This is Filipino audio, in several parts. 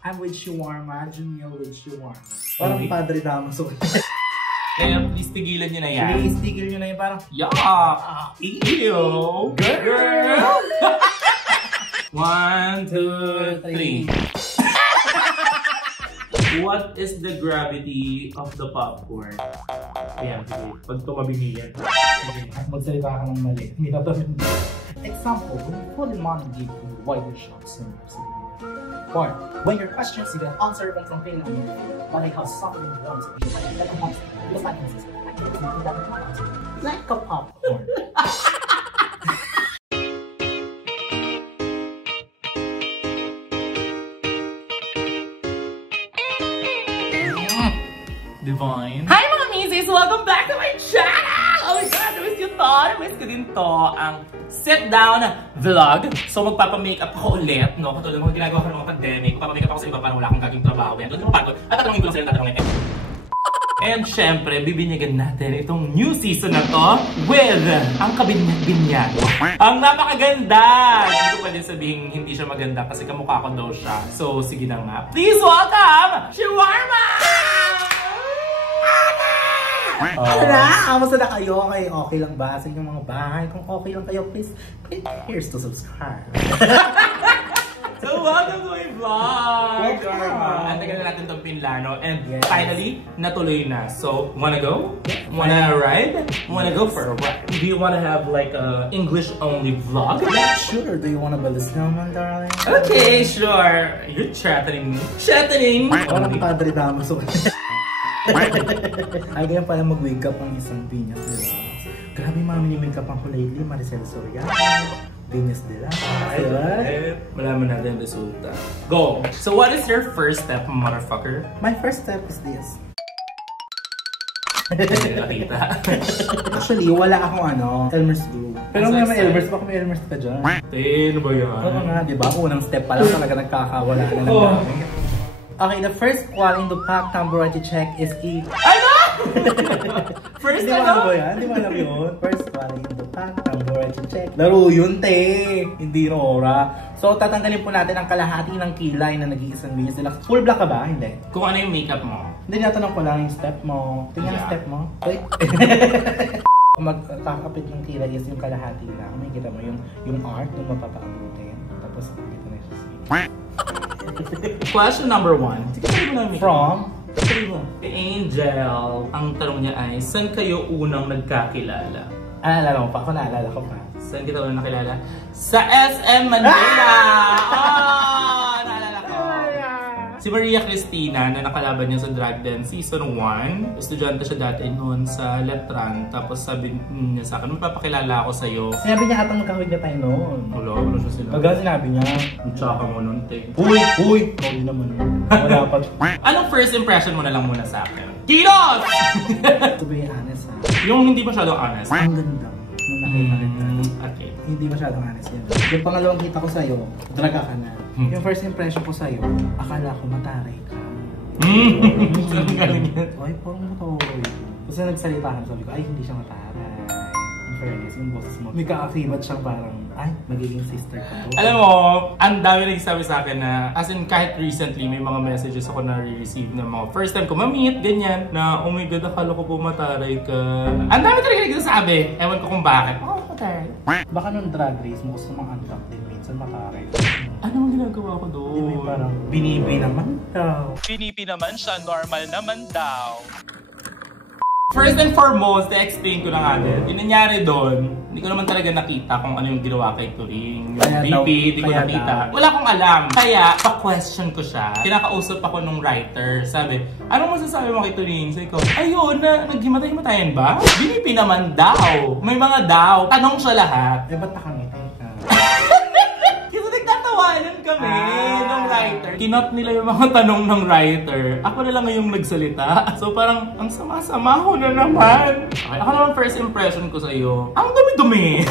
I'm with Shawarma, Junior with Shawarma. Parang Padre Damaso. Kaya please tigilan nyo na yan. Please tigil nyo na yan parang Yuck! Ew! Girl! 1, 2, 3. What is the gravity of the popcorn? Ayan, sige. Pag tumabi niyan. magsalita ka ng mali. Example, when you fall in money give you wider shots in your city. Or, when your questions you can answer by something on your field, but I have something wrong with you, like a monster, because I can see like a popcorn. Divine. Hi mga misis! Welcome back to my channel! Oh my god, I miss you to! I miss ko din to ang sit-down vlog. So magpapamakeup ako ulit, no? Katulad ng mga ginagawa ko ng mga pandemic. Magpapamakeup ako sa iba para wala akong gagawing trabaho. Yan, doon mo patol. At tatanungin ko lang sila tatanungin. And syempre, bibinyagan natin itong new season na to with ang kabinyag-binyag. Ang napakaganda! Hindi ko pwede sabihin hindi siya maganda kasi kamukha ko daw siya. So sige na nga. Please welcome Shawarma! Hala! Kamusta na kayo? Okay lang ba sa inyong mga bahay? Kung okay lang kayo, please click here to subscribe. So welcome to my vlog! Welcome! Antagal na natin itong pinlano and finally, natuloy na. So, wanna go? Wanna ride? Wanna go for a ride? Do you wanna have like a English-only vlog? Yeah, sure. Do you wanna build a snowman, darling? Okay, sure. You're threatening me. Threatening! Parang Padre Damaso. Ay, ganyan pala mag-wake up ang isang pinyas, diba? Grabe mga mini-wake up ang ko lately, Maricel Soriano, Venus de la. Malaman natin ang resulta. Go! So what is your first step, motherfucker? My first step is this. Hindi nakita. Actually, wala akong Elmer's glue. Pero may Elmer's, baka may Elmer's ka dyan. Ano ba yan? Oo nga, diba? Unang step pa lang talaga nagkakawala na ng dami. Okay, the first one in the pack number to check is if... Ano? First Hindi ano? mo yan? Hindi mo alam yun? First one in the pack number to check. Laro yun, te! Hindi Rora. So, tatanggalin po natin ang kalahati ng kilay na nag-iisang binyas nila. Full black ka ba? Hindi. Kung ano yung makeup mo? Hindi, natanong ko lang yung step mo. Tingnan ang step mo. Wait. Kung magkakapit ng kilay is yung kalahati lang. May kita mo yung art yung mapapaabutin. Tapos, dito na siya. Question number 1. From? Angel. Ang tanong niya ay, saan kayo unang nagkakilala? Naalala mo pa? Ako naalala ko pa. Saan kita unang nakilala? Sa SM Manila! Oh, naalala ko. Si Maria Cristina na nakalaban niya sa Drag Dance Season 1. Estudyante siya dati noon sa Letran. Tapos sabi niya sa akin, magpapakilala ako sa'yo. Sinabi niya atang magkawig na tayo noon. Wala siya sila. Baga sinabi niya. Ang tsaka mo noon, te. Uy! Hindi naman. Wala pa. Anong first impression mo na lang muna sa akin? Kilos! To be honest ha. Yung hindi masyadong honest. Ang ganda. Nung nakita kita. Okay. Hindi masyadong honest yan. Yung pangalawang kita ko sa'yo, draga ka na. Yung first impression ko sa'yo, akala ko mataray ka. Saan galing yan? Ay, parang mataray. Tapos na nagsalitahan, sabi ko, ay hindi siya mataray. In fairness, yung boses mo. May ka-akibat siyang parang, ay, magiging sister ko to. Alam mo, ang dami nagsasabi sa akin na, as in kahit recently, may mga messages ako na re-receive ng mga first time ko ma-meet, ganyan, na, oh my god, akala ko po mataray ka. Ang dami talaga nagsasabi. Ewan ko kung bakit. Oh, mataray. Baka nung drag race mo, gusto mong unlock din minsan mataray. Ano ang ginagawa ko doon? Di ba parang, binibi naman daw. Pinipi naman siya, normal naman daw. First and foremost, i-explain ko na nga din. Yung nangyari doon, hindi ko naman talaga nakita kung ano yung ginawa kay Turing. Yung BP, hindi ko nakita. Wala akong alam. Kaya, pa-question ko siya. Kinakausap ako nung writer. Sabi, anong masasabi mo kay Turing? Sabi ko, ayun, naghimatay-matayan ba? BP naman daw. May mga daw. Tanong siya lahat. Eh, ba't nakangiti ka? Kasi nagtatawanan kami ng writer. Kinot nila yung mga tanong ng writer. Ako na lang ngayong nagsalita. So parang, ang sama-sama ko na naman. Okay. Ako naman first impression ko sa'yo, ang dumi-dumi.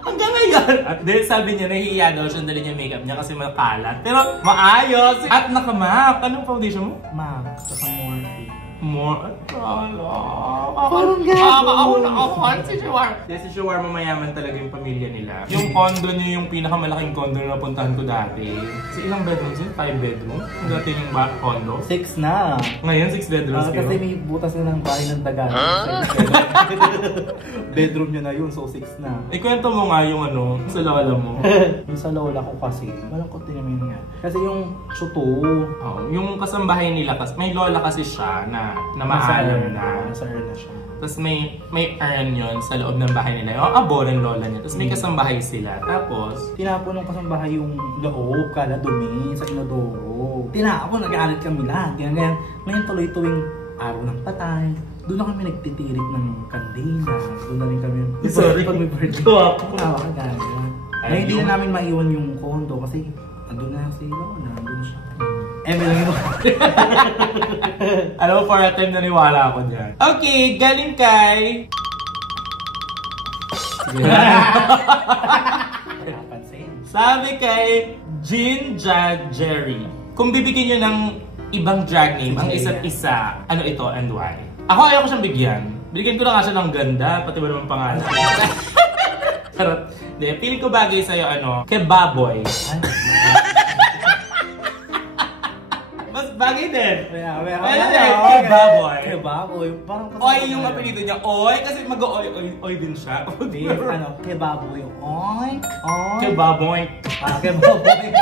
Hanggang ngayon. At then sabi niya, nahihiya daw siya dali niya makeup niya kasi makalat. Pero maayos. At nakamap. Anong foundation mo? MAC, tsaka Morphe. More. Parang gano'n. Si Shawarma. Si Shawarma mayaman talaga yung pamilya nila. Yung condo niyo yung pinakamalaking condo na napuntahan ko dati. So ilang bedrooms yun? 5 bedroom? Yung dati yung condo? 6 na. Ngayon 6 bedrooms kayo? Kasi may butas na ng bahay ng dagat. Bedroom niya na yun, so 6 na. Ikwento mo nga yung ano, sa lola mo. Yung sa lola ko kasi, malangkot din naman yan. Kasi yung chuto. Oh, yung kasambahay nila, may lola kasi siya na maalam na. Nasa urn na siya. Tapos may urn yun sa loob ng bahay nila. Yung abo ng lola niya. Tapos may kasambahay sila. Tapos tinapon ng kasambahay yung loob, kala dumi sa inodoro. Tinapon, nag-aalit kami lahat. Ganyan. Ngayon tuloy-tuwing araw ng patay. Doon na kami nagtitirik ng kandila. Doon na rin kami. Sorry. Pag may birthday. Tawa ka gano'n. Ngayon hindi na namin maiwan yung kondo kasi andun na si Lola. Andun na siya. May lang yun. Alam mo, for a time naniwala ako dyan. Okay, galing kay... Sabi kay Jinja Jerry. Kung bibigyan nyo ng ibang drag name ang isa't isa, ano ito and why? Ako ayaw ko siyang bigyan. Bigyan ko na nga siya ng ganda, pati ba naman pangalan. Charot. Hindi, feeling ko bagay sa'yo ano, kay Baboy. Mas bagay din. Kay Baboy. Kay Baboy. Oy yung apelido niya. Oy, kasi mag-oy din siya. Ano, kay Baboy. Oy. Kay Baboy. Kay Baboy.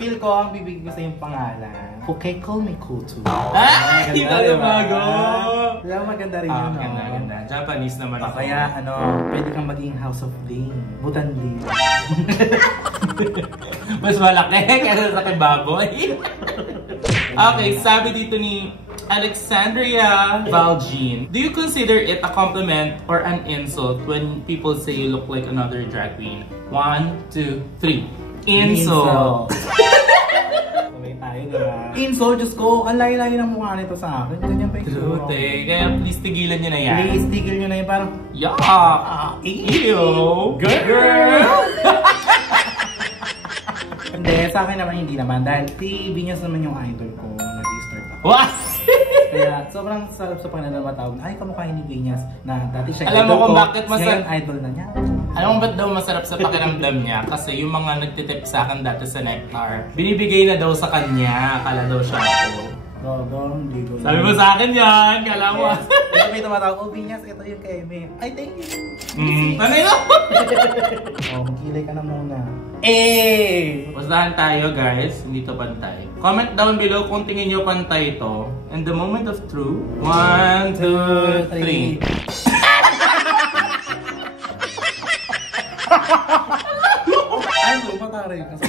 Feel ko ang bibigyan ko sa yung pangalan. Okay, call me Kutu. Hindi na lumago. Diba maganda rin yun, no? Ganda. Japanese naman ako. Kaya, pwede kang maging House of Ding. Butandi. Mas malaki kaysa sa kay Baboy. Okay, sabi dito ni Alexandria Valjean. Do you consider it a compliment or an insult when people say you look like another drag queen? 1, 2, 3. Insult. Sabay tayo, diba? Insult, Diyos ko. Ang layo-layo ng mukha nito sa akin. Ganyan pa yung True, kaya please tigilan nyo na yan. Please, tigil nyo na yun. Parang, yuck! Ew! Girl! Hindi, sa akin naman hindi naman. Dahil si Vinyas naman yung idol ko. Nag-start ako. What? Kaya sobrang sarap sa pangalan na matawag. Ay, kamukha ni Vinyas na dati siya Alam mo kung bakit ngayon idol na niya. Alam mo ba't daw masarap sa pakiramdam niya? Kasi yung mga nagtitip sa akin dati sa Nectar, binibigay na daw sa kanya. Akala daw siya ako. Hindi ko. Sabi mo sa akin yan, kala mo. Ito may tumatawag, oh Vinyas, ito yung kay Eme. Ay, thank you. Tanay na! Magkilay ka na muna. Bastahan tayo guys, hindi to pantay. Comment down below kung tingin nyo pantay ito. And the moment of truth. 1, 2, 3. Ay, matari ka sa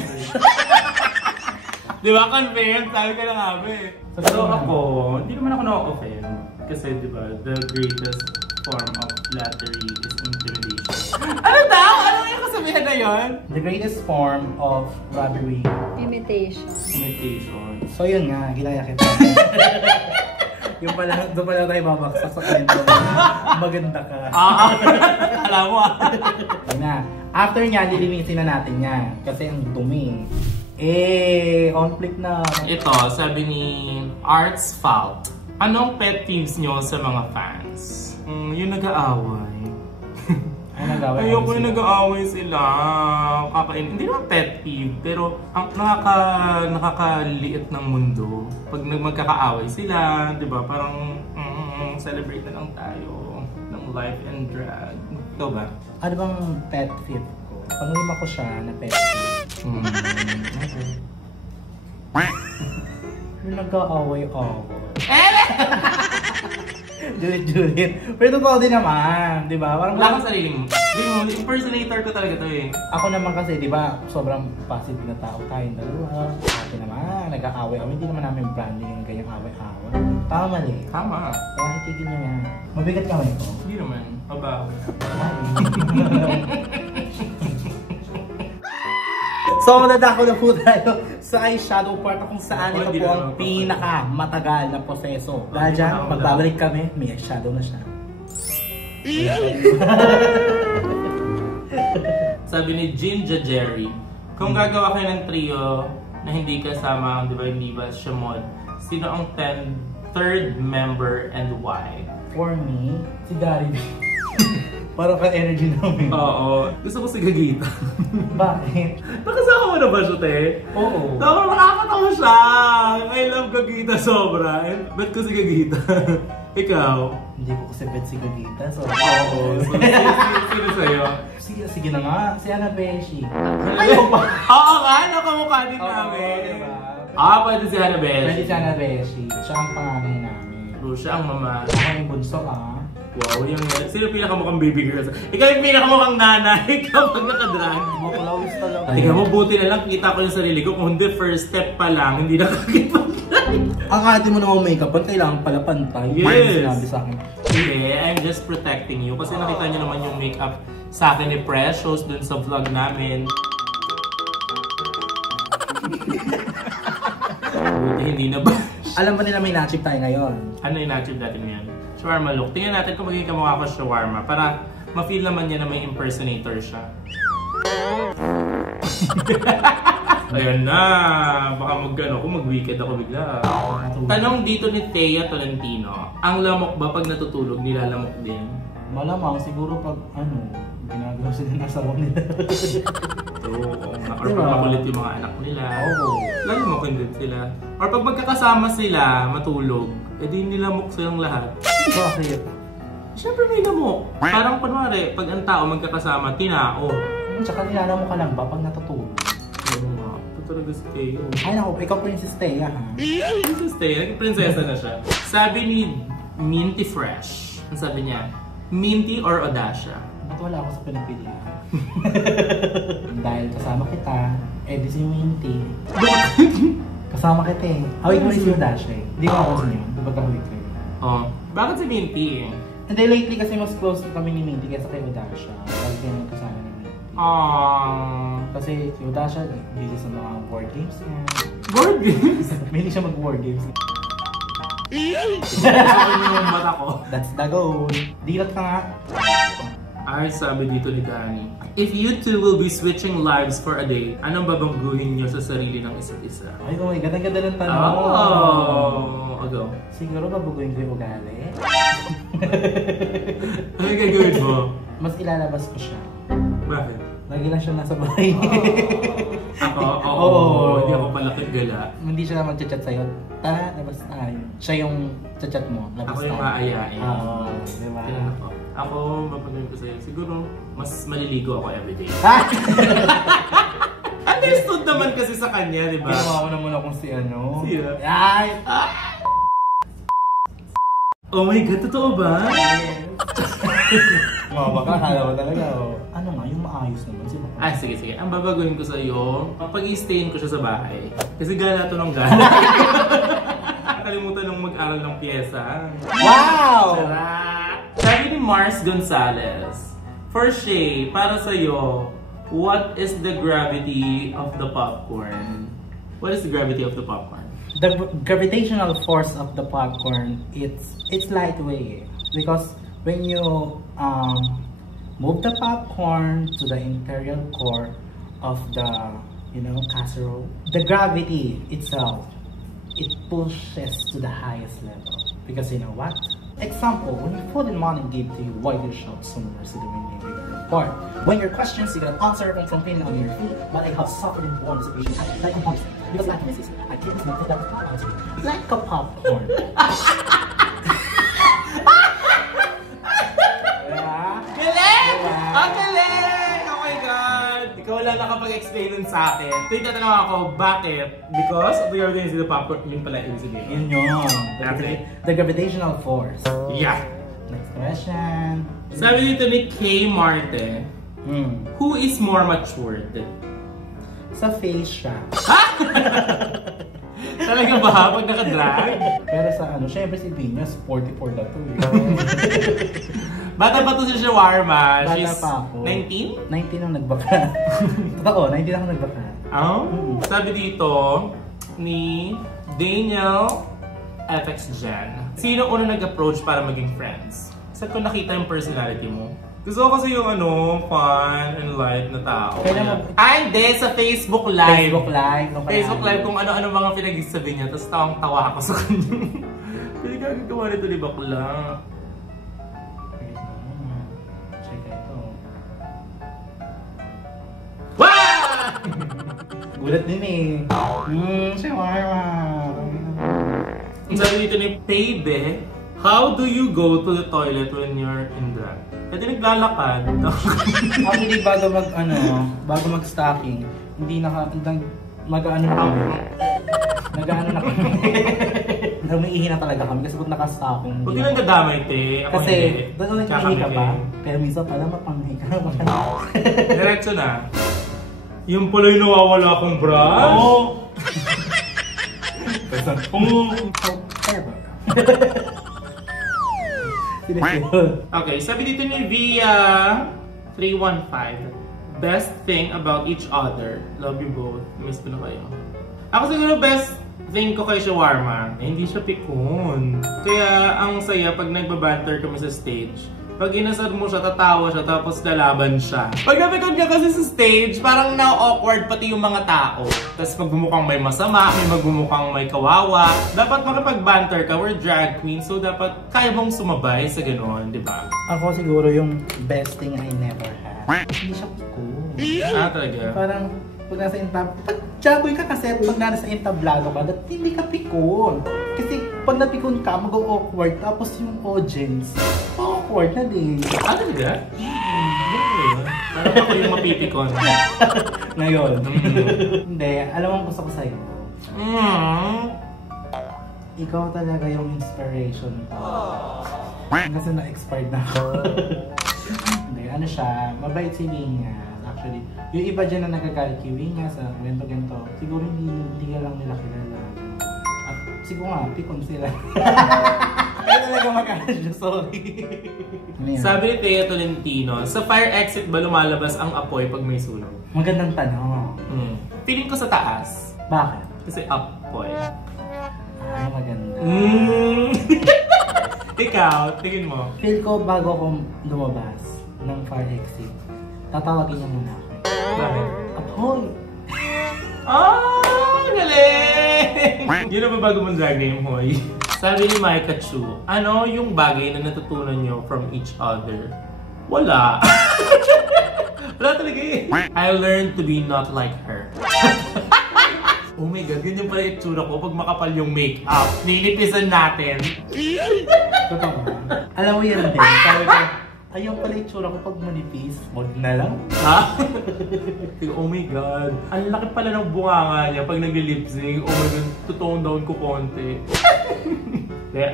Di ba, confirm? Sabi ka na nga ba eh. So ako, hindi naman ako na-offend. Kasi di ba, the greatest form of flattery is intimidation. Ano daw? Ano yung kasabihan na yun? The greatest form of robbery. Imitation. Imitation. So yun nga, ginaya kita. Yung pala, doon pala tayo babaksak sa kwento. Maganda ka. Alam mo Na, after niya, lilinisin na natin yan. Kasi ang dumi. On flick na. Ito, sabi ni Arts Fault. Anong pet peeves nyo sa mga fans? Yung nag-aaway. Ayoko yung nag-aaway sila. Hindi naman pet peeve, pero ang nakakaliit ng mundo. Pag magkakaaway sila, di ba? Parang celebrate na lang tayo ng life and drag. Ikaw ba? Ano bang pet peeve ko? Panglima ko siya na pet peeve. Yung nag-aaway-away. Julit. Pero totoo din naman, di ba? Parang wala kang sarili mo. Impersonator ko talaga to eh. Ako naman kasi, di ba, sobrang positive na tao tayong dalawa. Ate naman, nag-aaway-away. Hindi naman namin branding yung ganyang away-away. Tama mali. Tama. Kaya hitigil nyo yan. Mabigat ka man ito. Hindi naman. Mabaho. So, madadako na po tayo sa eyeshadow part kung saan ito po ang pinaka-matagal na proseso. Dahil dyan, magbabalik kami, may eyeshadow na siya. Sabi ni Jinja Jerry, kung gagawa kayo ng trio na hindi kasama ang, di ba, hindi ba siya mod, sino ang third member and why? For me, si Gary B. Para ka-energy namin. Oo. Gusto ko si Gagita. Bakit? Nakasama mo na ba siya, te? Oo. Nakakatawa siya! I love Gagita sobra. Bet ko si Gagita. Ikaw? Hindi ko kasi bet si Gagita. So, Oo. So, sino sa'yo? sige na nga. Si Ana Beshi. Ayaw pa! Oo nga! Nakamukha din Oo, namin. diba? Pwede si Ana Beshi. Pwede si Ana Beshi. Siya ang panganay namin. True, siya ang mama. Ako yung bunso Wow, yung sino pinakamukhang baby girl? Ikaw yung pinakamukhang nanay kapag nakadrag. Makulawis talaga. Tingnan mo, buti na lang kita ko yung sarili ko. Kung hindi, first step pa lang, hindi nakakipag-drag. Ang ate mo namang make-up, kailangan pala pantay. Yes. Sinabi sa akin. Hindi, I'm just protecting you. Kasi nakita niyo naman yung make-up sa akin ni Precious dun sa vlog namin. Buti hindi na ba? Alam ba nila may na-achieve tayo ngayon? Ano yung na-achieve natin ngayon? Shawarma look. Tingnan natin kung magiging kamukha ko sa shawarma para ma-feel naman niya na may impersonator siya. Ayan na! Baka mag-wicked ako bigla. Tanong dito ni Thea Tolentino, ang lamok ba pag natutulog nilalamok din? Malamang siguro pag ginagawa sila ng asawa nila. Oo, or pag makulit yung mga anak nila. Oo. Lalamokin din sila. Or pag magkakasama sila, matulog, edi nilamok silang lahat. Bakit? Siyempre may lamok. Parang kunwari, pag ang tao magkakasama, tinao. Tsaka nilalam mo ka lang ba pag natutulog? Oo nga. Ito talaga si Teo. Ay naku, ikaw Princess Thea ha? Princess Teo, naging prinsesa na siya. Sabi ni Minty Fresh, ang sabi niya, Minty or Audacia? Ba't wala ako sa pinapilihan? Dahil kasama kita, di si Minty. Kasama kita eh. Hawig mo rin si Audacia eh. Hindi ko ako sa inyo. Di ba kahawig kayo? Oh, bakit si Minty? Hindi, lately kasi mas close kami ni Minty kaysa kay Audacia. Dahil kayo nagkasama ni Minty. Kasi si Audacia, busy sa mga board games niya. Board games? Mahilig siya mag-board games. Gusto ko yung mata ko. That's the goal. Dilat ka nga. Ay, sabi dito ni Danny, if you two will be switching lives for a day, anong babangguhin niyo sa sarili ng isa't isa? Ay, oh my God, ang ganda ng tanong. Go. Siguro babaguhin ko yung ugali. Ano yung gagawin mo? Mas ilalabas ko siya. Bakit? Lagi lang siya nasa bahay. Ako? Oo. Oo. Hindi ako palakit gala. Hindi siya naman chat sa'yo. Tara, labas tayo. Siya yung chat mo. Labas Ako yung maayain. Oo, diba? Ako, babagawin ko sa'yo. Siguro, mas maliligo ako everyday. Understood naman kasi sa kanya, di ba? Ginawa mo naman akong si ano. Siya? Ay! Oh my God, totoo ba? Mga baka, akala mo talaga. Ano nga, yung maayos naman si Baka. Ah, sige, sige. Ang babaguhin ko sa'yo, pag-i-stayin ko siya sa bahay. Kasi gala to ng gala. Nakalimutan ng mag-aral ng pyesa. Wow! Sarap! Sabi ni Mars Gonzalez, for Shay, para sa'yo, what is the gravity of the popcorn? What is the gravity of the popcorn? The gravitational force of the popcorn, it's lightweight. Because when you move the popcorn to the interior core of the casserole, the gravity itself, it pushes to the highest level. Because you know what? Example, when you put in money give to you, why do you shop so much to the remaining part? When your questions, you can answer them from feeling on your feet, but I have suffered in born situation like a monster. Because like this is, I can't not that answer. Like a popcorn. Galing! Ang galing! Oh my God! Ikaw lang nakapag-explain nun sa akin. Tuwing tatanong ako, bakit? Because of the gravity of the popcorn, yun pala yung sabihin. Yun. The gravitational force. Yeah! Next question. Sabi dito ni Kay Marte, who is more matured? Sa face siya. Talaga ba? Pag nakadrag? Pero sa syempre si Venus, 44 na to eh. Bata pa to si Shawarma. Bata She's pa ako. 19? 19 ang nagbaka. Totoo, 19 ako nagbaka. Oh? Sabi dito ni Daniel FX Jen, sino una nag-approach para maging friends? Saan ko nakita yung personality mo? Gusto ko kasi yung fun and light na tao. Hindi, sa Facebook Live. Facebook Live. Facebook Live kung ano-ano mga pinag-isabi niya, tapos tawang-tawa ako sa kanya. Hindi ka gagawa nito ni bakla. Check ito. Wah! Gulat din eh. Shawarma. Ang sabi dito ni Paybe, how do you go to the toilet when you're in drag? Kasi naglalakad. Actually, bago mag-stocking, hindi mag-ano na kami. Nag-ano na kami. Umiihi na talaga kami kasi pag naka-stocking. Huwag yun ang dadamay, te. Ako Kasi, hindi. doon umiihi ka pa. Pero minsan pala mapanghi ka. Diretso na. Yung pala yung nawawala akong brush. Oo. Okay, sabi dito ni Via 315, best thing about each other. Love you both. Miss ko na kayo. Ako siguro best thing ko kay Shawarma, hindi siya pikon. Kaya ang saya pag nagbabanter kami sa stage. Pag inasar mo siya, tatawa siya, tapos lalaban siya. Pag napikon ka kasi sa stage, parang na-awkward pati yung mga tao. Tapos magmumukhang may masama, may magmumukhang may kawawa. Dapat makipag-banter ka, we're drag queen, so dapat kaya mong sumabay sa gano'n, di ba? Ako siguro yung best thing I never had. Hindi siya piko. Ah, talaga? Parang pag nasa pag jaboy ka kasi pag nasa entablado ka, hindi ka pikon. Kasi pag napikon ka, mag-awkward, tapos yung audience, awkward na din. Ah, talaga? Parang ako yung mapipikon. Ngayon. Hindi, alam mo ang gusto ko sa'yo. Ikaw talaga yung inspiration ko. Kasi na-expired na ako. Hindi, ano siya, mabait si Vingas. Actually, yung iba dyan na nagagalit kay Vingas sa ganito-ganito, siguro hindi ka lang nila kilala. At siguro nga, pikon sila. Kaya talaga mag-ano, sorry. Sabi ni Thea Tolentino, sa fire exit ba lumalabas ang apoy pag may sunog? Magandang tanong. Feeling ko sa taas. Bakit? Kasi apoy. Ay, maganda. Ikaw, tingin mo. Feel ko bago ako lumabas ng fire exit, tatawagin niya muna ako. Bakit? Apoy! Ah, galing! Yun na ba bago mong drag name, Hoy? Sabi ni Micah Chu, ano yung bagay na natutunan nyo from each other? Wala. Wala talaga eh. I learned to be not like her. Oh my God, ganyan pala yung tsura ko pag makapal yung makeup. Nilipisan natin. Totoo. Alam mo yan din. Sabi ko, ayaw pala yung tsura ko pag manipis. Huwag na lang. Ha? Oh my God. Ang laki pala ng bunganga niya pag nag-lip-sync. Oh my God, tutone down ko konti.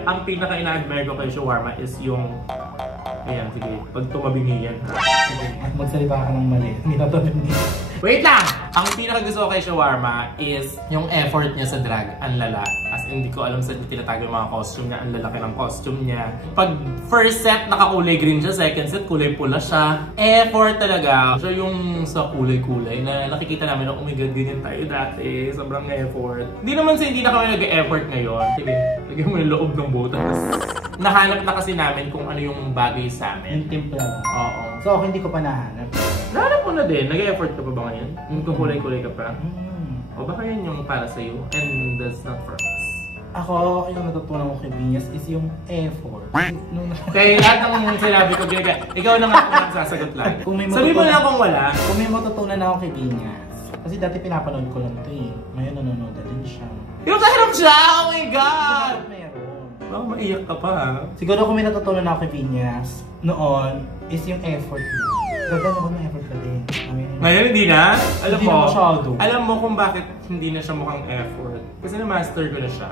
Ang pinaka-ina-admire ko kay Shawarma is yung... Ayan, sige. Pag tumabingi yan, ha? At magsalita ka ng mali. Hindi na to hindi. Wait lang! Ang pinaka-gusto ko kay Shawarma is yung effort niya sa drag. Ang lala. As in, hindi ko alam saan niya tinatago yung mga costume niya. Ang lalaki ng costume niya. Pag first set, nakakulay green siya. Second set, kulay pula siya. Effort talaga. So yung sa kulay-kulay na nakikita namin na, oh my God, ganyan tayo dati. Sobrang effort. Hindi naman sa hindi na kami nag-effort ngayon. Sige, lagyan mo yung loob ng botas. Nahanap na kasi namin kung ano yung bagay sa amin. Yung timpla lang. Oo. So ako hindi ko pa nahanap. Nahanap ko na din. Nag-effort ka pa ba ngayon? Yung kulay-kulay ka pa? O baka yan yung para sa'yo and that's not for us. Ako, yung natutunan ko kay Vingas is yung effort. Kaya lahat ng sinabi ko, ikaw na nga kung nagsasagot lang. Sabi mo na kung wala. Kung may matutunan ako kay Vingas. Kasi dati pinapanood ko lang ito eh. Ngayon nanonood na din siya. Yung kahirap siya! Oh my God! Meron. Baka maiyak ka pa ha? Siguro kung may natutunan ako kay Vingas noon is yung effort niya. Gagano ko ng effort ka din. Ngayon hindi na? Alam Hindi mo, na masyado. alam mo kung bakit hindi na siya mukhang effort. Kasi na-master ko na siya.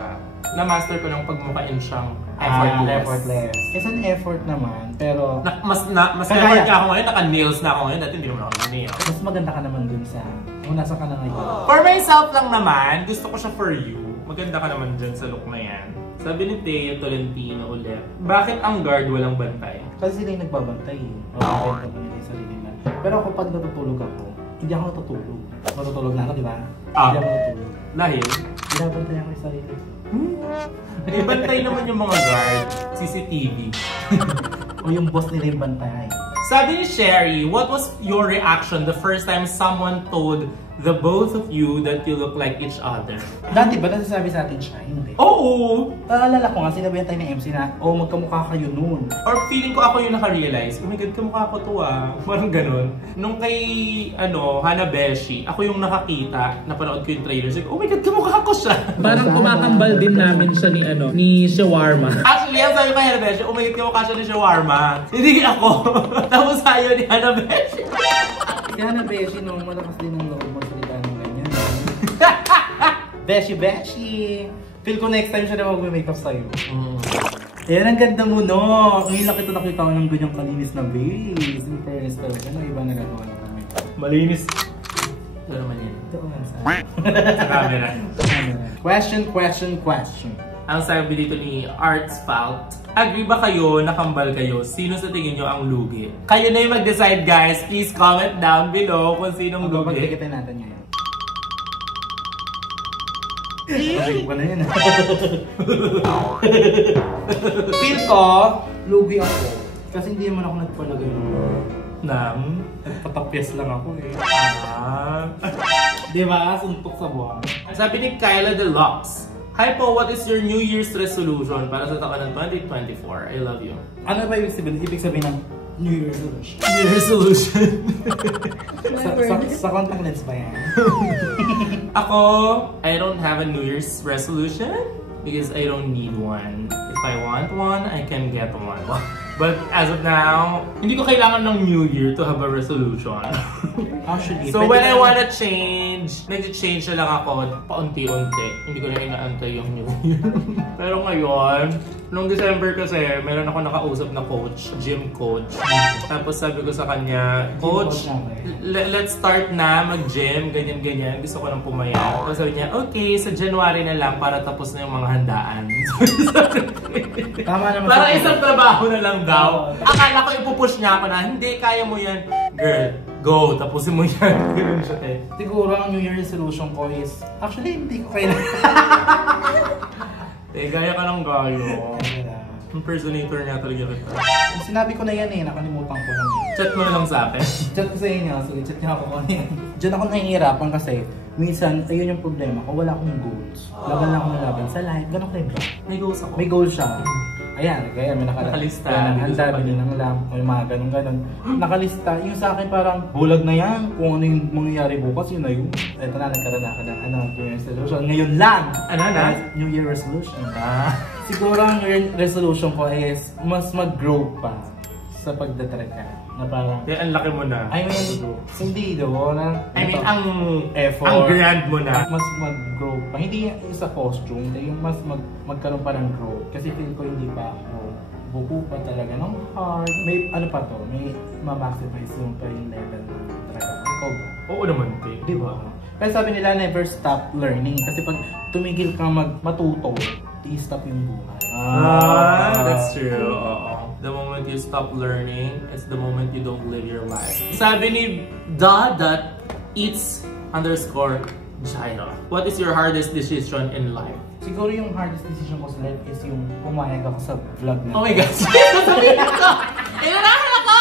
Na-master ko ng pagmukhain siyang effortless. Effortless. It's an effort naman, pero Mas Kagaya. effort ka ako ngayon, naka-nails na ako ngayon. Dati hindi naman ako naka-nails. mas maganda ka naman dun sa kung nasa ka na ngayon. For myself lang naman, gusto ko siya for you. Maganda ka naman dyan sa look na yan. Sabi ni Thea Tolentino ulit, bakit ang guard walang bantay? Kasi sila yung nagbabantay eh. Mababenta mo nila yung sarili nila. Pero kapag natutulog ako, hindi ako natutulog. Matutulog na ako, di ba? Hindi ako natutulog. Dahil? Binabantay ako yung sarili. Ibantay naman yung mga guard. CCTV. O yung boss nila yung bantay. Sabi ni Sherry, what was your reaction the first time someone told the both of you that you look like each other. Dati ba nasasabi sa atin siya? Hindi. Oo! Naalala ko nga, sinabihan tayo ng MC na, magkamukha kayo noon. Or feeling ko ako yung naka-realize, oh my God, kamukha ko to ah. Parang ganun. Nung kay, Hanabeshi, ako yung nakakita, napanood ko yung trailer, sabi, oh my God, kamukha ko siya. Parang kumakambal din namin siya ni Shawarma. Actually, ang sabi ko kay Hanabeshi, oh my God, kamukha siya ni Shawarma. Hindi ako. Tapos ayaw ni Hanabeshi. Si Hanabeshi, no, malakas din ang loob mo salita ng ganyan. Beshi! Feel ko next time siya na mag-makeup sa'yo. Ayan, ang ganda mo, no? Ngayon lang kita nakita ko ng ganyang kalinis na base. In fairness talaga, no? Iba na gagawa ng makeup. Malinis. Ito naman yan. Ito naman sa camera. Question. Ang sabi dito ni Artsfalt, agree ba kayo, nakambal kayo? Sino sa tingin nyo ang lugi? Kayo na yung mag-decide, guys. Please comment down below kung sinong lugi. Pagtikitin natin ngayon. Pagtikitin ko na yun. Feel ko, lugi ako. Kasi hindi naman ako nagpalagay ng nagpatapyas lang ako eh. Diba? Suntok sa buwan. Sabi ni Kyla Deluxe, hi po, what is your New Year's resolution para sa taon ng 2024? I love you. Ano ba ibig sabihin ng New Year's resolution? New Year's resolution? sa contact lens ba yan? Ako, I don't have a New Year's resolution because I don't need one. If I want one, I can get one. But as of now, hindi ko kailangan ng New Year to have a resolution. Actually, so when I wanna change, nag-change na lang ako paunti-unti. Hindi ko na inaantay yung New Year. Pero ngayon, nung December kasi, meron ako nakausap na coach, gym coach. Tapos sabi ko sa kanya, Coach, let's start na mag-gym, ganyan-ganyan. Gusto ko nang pumayat. Tapos sabi niya, okay, sa January na lang para tapos na yung mga handaan. Tama naman. Para isang trabaho na lang daw. Akala ko ipupush niya ako na, hindi, kaya mo yan. Girl, go, tapusin mo yan. Ganun siya eh. Siguro ang New Year resolution ko is, actually hindi ko kailangan. Gaya ka ng gayo. Impersonator niya talaga kita. Sinabi ko na yan eh, nakalimutan ko lang. Chat mo na lang sa akin. Chat ko sa inyo, sige, chat niya ako kanina. Diyan ako nahihirapan kasi minsan, ayun yung problema ko, wala akong goals. Laban lang ako ng laban sa life, gano'n kayo ba? May goals ako. May goals siya. Ayan, kaya may nakalista. Handa, bili ng lamp, may mga ganun-ganun. Nakalista, yung sa akin parang bulag na yan. Kung ano yung mangyayari bukas, yun na yun. Ito na, nagkaroon na ng New Year resolution. Ngayon lang! Ano na? New Year resolution. Siguro ang New Year resolution ko is mas mag-grow pa sa pagdatraga. Na parang, ang laki mo na. I mean, hindi doon. I mean, ang effort. Ang grand mo na. Mas mag-grow pa. Hindi yung sa costume, yung mas magkaroon pa ng growth. Kasi feel ko hindi pa ako buko pa talaga ng hard. May ano pa to, may ma-maximize yung pa yung level ng talaga. Ikaw ba? Oo naman, te. Di ba? Pero sabi nila, never stop learning. Kasi pag tumigil kang matuto, i-stop yung buhay. That's true. The moment you stop learning, it's the moment you don't live your life. Sabi ni Da.eats_Jaira. What is your hardest decision in life? Siguro yung hardest decision ko sa life is yung pumayag ako sa vlog na. Oh my God! Sabihin ko! Inanahan ako!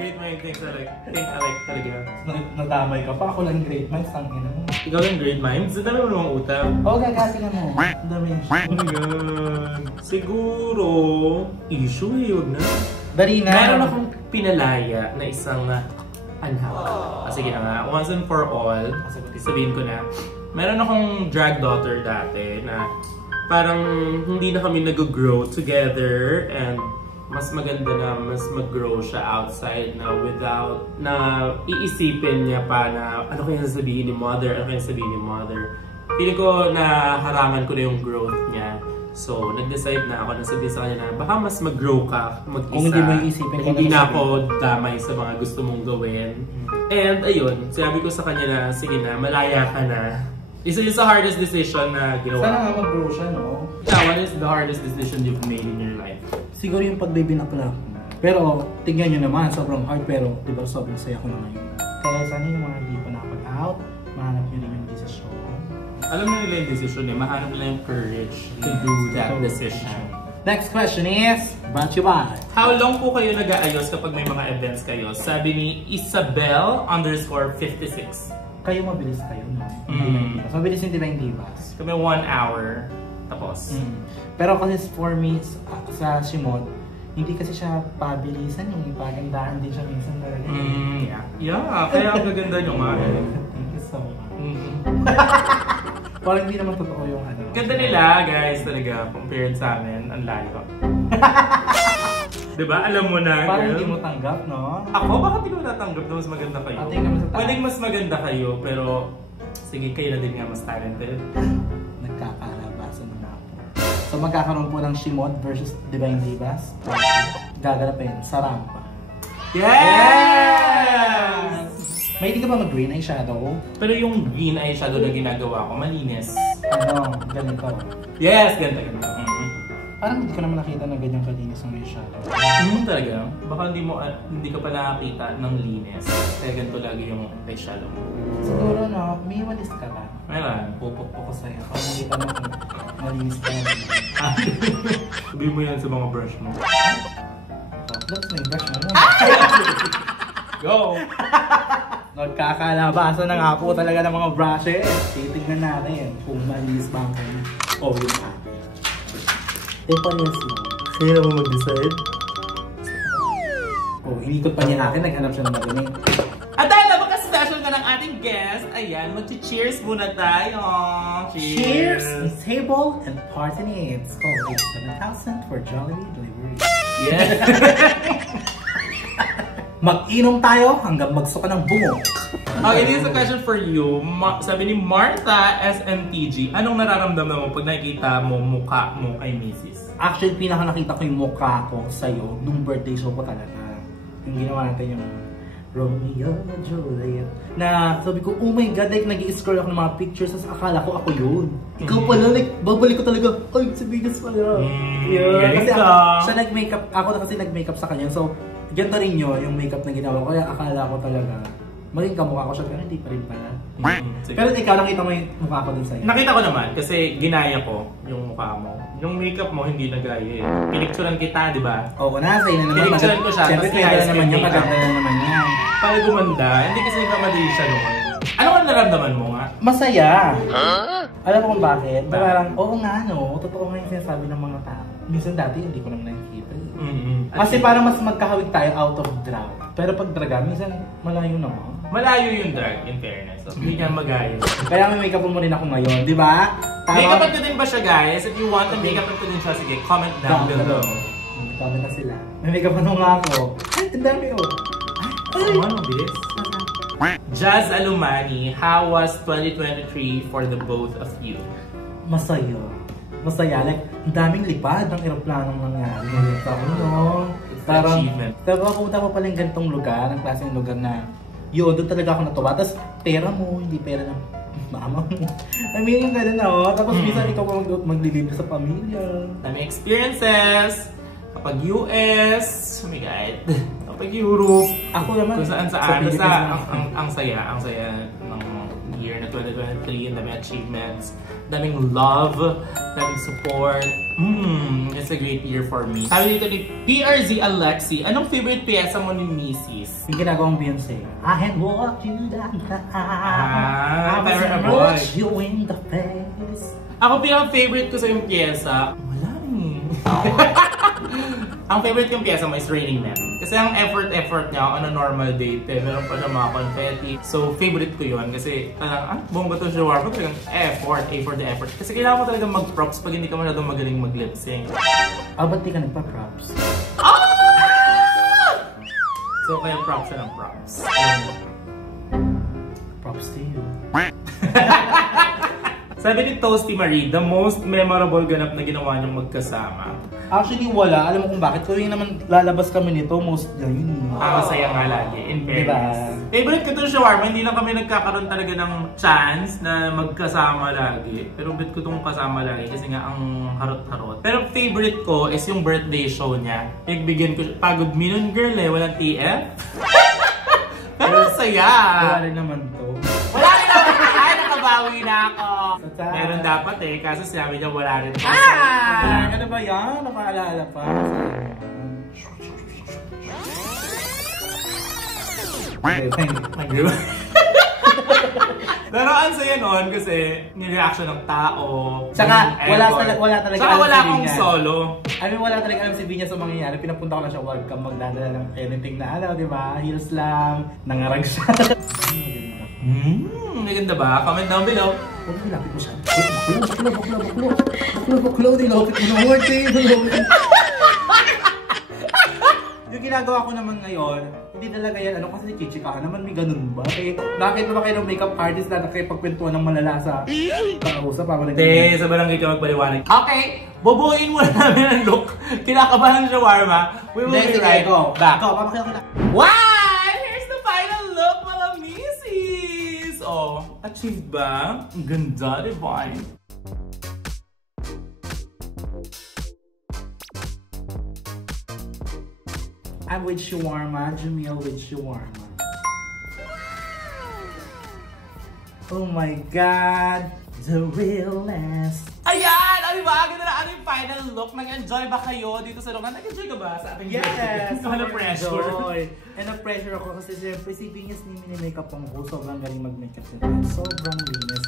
Great mind, think alike talaga. Nadamay ka pa. Ako lang great minds, ang ina mo. Ikaw lang great minds? Ang dami mo namang utang. Oo, gagati na mo. Ang dami yung shit. Oh my God. Siguro, issue eh, huwag na. Dali na. Meron akong pinalaya na isang anhak. Sige na nga, once and for all, sabihin ko na, meron akong drag daughter dati na parang hindi na kami nag-grow together and mas maganda na mas mag-grow siya outside na without na iisipin niya pa na ano kaya sasabihin ni mother, ano kaya sasabihin ni mother. Feeling ko na harangan ko na yung growth niya. So, nag-decide na ako na sabihin sa kanya na baka mas mag-grow ka mag-isa. Kung hindi mo iisipin ko hindi na ako damay sa mga gusto mong gawin. And ayun, sabi ko sa kanya na sige na, malaya ka na. Isa yun sa hardest decision na ginawa. Sana nga mag-grow siya, no? Yeah, what is the hardest decision you've made in your life? Siguro yung pag-baby na pala. Pero, tingnan nyo naman, sobrang hard pero diba sobrang saya ko na ngayon. Kaya sana yung mga hindi pa nakapag-out, mahanap nyo rin yung desisyon. Alam na nila yung decision eh, mahanap nila yung courage to do that decision. Next question is, brought you by? How long po kayo nag-aayos kapag may mga events kayo? Sabi ni Isabel_56. kayo mabilis kayo, no? Mas mabilis yung Divine Divas. Kami 1 hour. Tapos. Pero kasi for me, sa Shimon, hindi kasi siya pabilisan eh. Pagandahan din siya minsan talaga. Yeah, kaya ang gaganda nyo nga eh. Thank you so much. Parang hindi naman totoo yung ano. Ganda nila guys talaga, compared sa amin, ang layo. Diba? Alam mo na, parang girl. hindi mo tanggap, no? Ako, bakit hindi ko natanggap na mas maganda kayo? Pwedeng mas maganda kayo, pero sige, kayo na din nga mas talented. Nagkakalabasan na ako. So magkakaroon po ng Shimon versus Divine Divas. Gaganapin sa rampa. Yes! May hindi ka ba mag-green eyeshadow? Pero yung green eyeshadow na ginagawa ko, malinis. Ano? Ganito. Yes, ganito. Parang hindi ko naman nakita na ganyan kalinis ang eyeshadow. Talaga? Baka hindi ka pa nakakita ng linis. Kaya ganito lagi yung eyeshadow mo. Siguro no, may walis ka ba? Meron. Pupok ko sa'yo. Parang hindi pa naman malinis ka na. Sabihin mo yan sa mga brush mo. Looks na yung brush mo. Go! Nagkakalabasan na nga po talaga ng mga brushes. Titignan natin kung malinis ba ang kanya. O yung akin. Tepanis mo. Kaya na mo mag-decide? Oh, inikot pa niya akin. Naghanap siya ng madumi. At dahil napaka-special ka ng ating guest, ayan, mag-cheers muna tayo. Cheers! Miss Table and Party Needs. Oh, it's 7,000 for Jollibee delivery. Yeah! Mag-inom tayo hanggang magsuka ng bungo. Okay, this is a question for you. Sabi ni Martha SMTG, anong nararamdaman mo pag nakikita mo mukha mo kay Mrs.? Actually, pinaka nakita ko yung mukha ko sa'yo nung birthday show ko talaga. Yung ginawa natin yung Romeo and Juliet. Na sabi ko, oh my God, like nag-i-scroll ako ng mga pictures, tapos akala ko ako yun. Ikaw pala, like, babalik ko talaga, ay, si Vegas pala. Yeah. Kasi siya nag-makeup, ako na kasi nag-makeup sa kanya. So, ganito rin yun, yung makeup na ginawa ko. Kaya akala ko talaga, maging kamukha ko siya, pero hindi pa rin pala. Pero ikaw, nakita mo yung mukha ko dun sa'yo. Nakita ko naman, kasi ginaya ko yung mukha mo. Yung makeup mo, hindi nagaya eh. Pinicturean kita, di ba? Oo na, sa'yo na naman. Pinicturean ko siya, siyempre, tapos kaya na naman niya, maganda na naman yan. Para gumanda, hindi kasi nagmamadali siya noon. Ano ang naramdaman mo nga? Masaya. Alam mo kung bakit? Parang, oo nga no, totoo nga yung sinasabi ng mga tao. Minsan dati, hindi ko naman nakikita. Kasi parang mas magkahawig tayo out of drag. Pero pag draga, minsan malayo naman. Malayo yung drag, in fairness. So, hindi niya magayo. Kaya may make-up mo rin ako ngayon, di ba? Make-up ko din ba siya, guys? If you want to make-up ko din siya, sige, comment down below. Comment na sila. May make-up mo nga ako. Ay, ang dami oh. Ay, ano, bilis? Jazz Alumani, how was 2023 for the both of you? Masaya. Masaya. Like, ang daming lipad ng aeroplanong nangyari. Parang, achievement. Pero pumunta mo pala yung ganitong lugar, ang klaseng lugar na yun, doon talaga ako natuwa. Tapos, pera mo, hindi pera ng mama mo. I mean, yung gano'n na, tapos minsan ikaw pa maglilibre sa pamilya. Dami experiences. Kapag US, oh my God. Kapag Europe. Ako naman. Kung saan-saan. Basta, ang saya ng year na 2023. Ang daming achievements. Daming love. Daming support. It's a great year for me. Sabi dito ni PRZ Alexi, anong favorite pyesa mo ni Mrs.? Yung ginagawang Beyonce. I had walked you down the aisle. Parang boy. You in the face. Ako pinaka-favorite ko sa yung pyesa, wala eh. Ang favorite kong pyesa mo is Raining Men. Kasi ang effort niya on a normal date, meron pa siya mga confetti. So, favorite ko yun. Kasi talagang, bongga to siya war. Talagang effort, A for the effort. Kasi kailangan mo talaga mag-props pag hindi ka masyadong magaling mag-lip-sync. Ba't di ka nagpa-props? So, kaya props siya ng props. Props to you. Sabi ni Toasty Marie, the most memorable ganap na ginawa niyong magkasama. Actually, wala. Alam mo kung bakit? Kung yung naman lalabas kami nito, most na yun. Masaya nga lagi, in fairness. Favorite ko itong shawarma, hindi lang kami nagkakaroon talaga ng chance na magkasama lagi. Pero bet ko itong kasama lagi kasi nga ang harot-harot. Pero favorite ko is yung birthday show niya. Bigyan ko siya, pagod me nun girl eh, walang TF. Pero masaya. Wala rin naman to. Wala rin naman. Ay, nakabawi na ako. Meron dapat eh, kaso sinabi niya wala rin. Ano ba yan? Nakaalala pa. Okay, thank you. Pero ang saya nun kasi ni-reaction ng tao. Tsaka wala talaga Tsaka wala akong solo. I mean, wala talaga alam si Vinya sa mangyayari. Pinapunta ko lang siya, wag kang magdadala ng anything na ano, di ba? Heels lang, nangarag siya. Maganda ba? Comment down below. Huwag mo lapit mo siya. Baklo, nilapit mo na word Yung ginagawa ko naman ngayon, hindi talaga yan, ano kasi chichikahan naman, may ganun ba? Eh, nakita ba kayo ng makeup artist na nakipagkwentuhan ng malala sa kausap? Hindi, sa barangay ka magpaliwanag. Okay, bubuin muna namin ang look. Kinakabahan ng shawarma. We will be right back. Go, papakita ko na. Wow! Here's the final look, mga misis! Oh, achieved ba? Ang ganda, diba? I'm with shawarma, Jamil with shawarma. Oh my God, the realness. Ayan! Ano ba? Ganda na aming final look. Nag-enjoy ba kayo dito sa look? Nag-enjoy ka ba sa ating Yes! Ano pressure? And na-pressure ako kasi siyempre si Venus ni mini-makeup ang ko. Sobrang galing mag-makeup nila. Sobrang linis.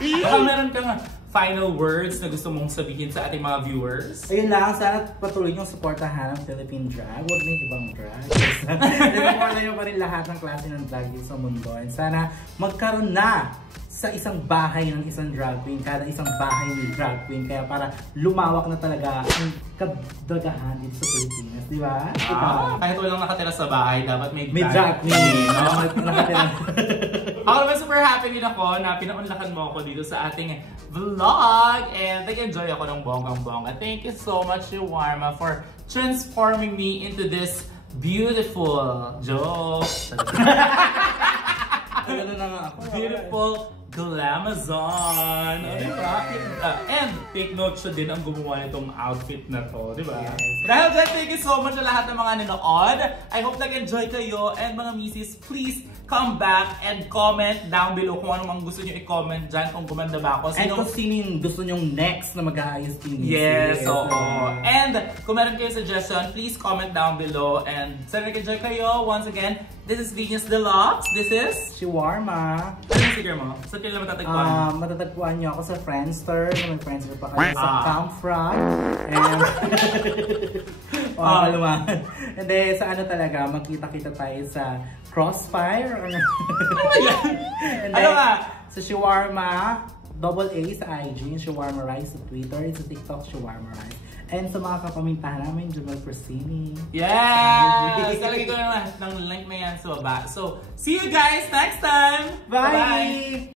Baka meron kang final words na gusto mong sabihin sa ating mga viewers? Ayun lang, sana patuloy niyong supportahan ang Philippine drag. Huwag na yung ibang drag. Supportahan niyo pa rin lahat ng klase ng drag dito sa mundo. And sana magkaroon na sa isang bahay ng isang drag queen, kada isang bahay ni drag queen. Kaya para lumawak na talaga ang kadagahan dito sa Pilipinas. Di ba? Kahit walang nakatira sa bahay, dapat may drag queen. Nakatira. Ako naman super happy din ako na pinaunlakan mo ako dito sa ating vlog and nag-enjoy ako ng bonggang-bongga. Thank you so much, Shawarma, for transforming me into this beautiful beautiful glamazon. And take note siya din ang gumawa nitong outfit na to, di ba? Dahil dyan, thank you so much sa lahat ng mga nanood. I hope nag-enjoy kayo and mga misis, please come back and comment down below kung ano mang gusto nyo i-comment dyan, kung gumanda ba ako. And kung sino yung gusto nyong next na mag-aayos din. Yes, oo. And kung meron kayong suggestion, please comment down below. And sana nag-enjoy kayo. Once again, this is Venus Deluxe. This is Shawarma. Ano yung sticker mo? Saan kayo matatagpuan? Matatagpuan nyo ako sa Friendster. May Friendster pa kayo sa Camfrog. And and then sa ano talaga, magkita-kita tayo sa Crossfire. Ano yan? Ano nga? Sa Shawarma, AA sa IG, Shawarma Rice sa Twitter, sa TikTok, Shawarma Rice. And sa mga kapamintahan namin, Jamel Persini. Yes! Talagay ko na lahat ng link na yan sa baba. So, see you guys next time! Bye!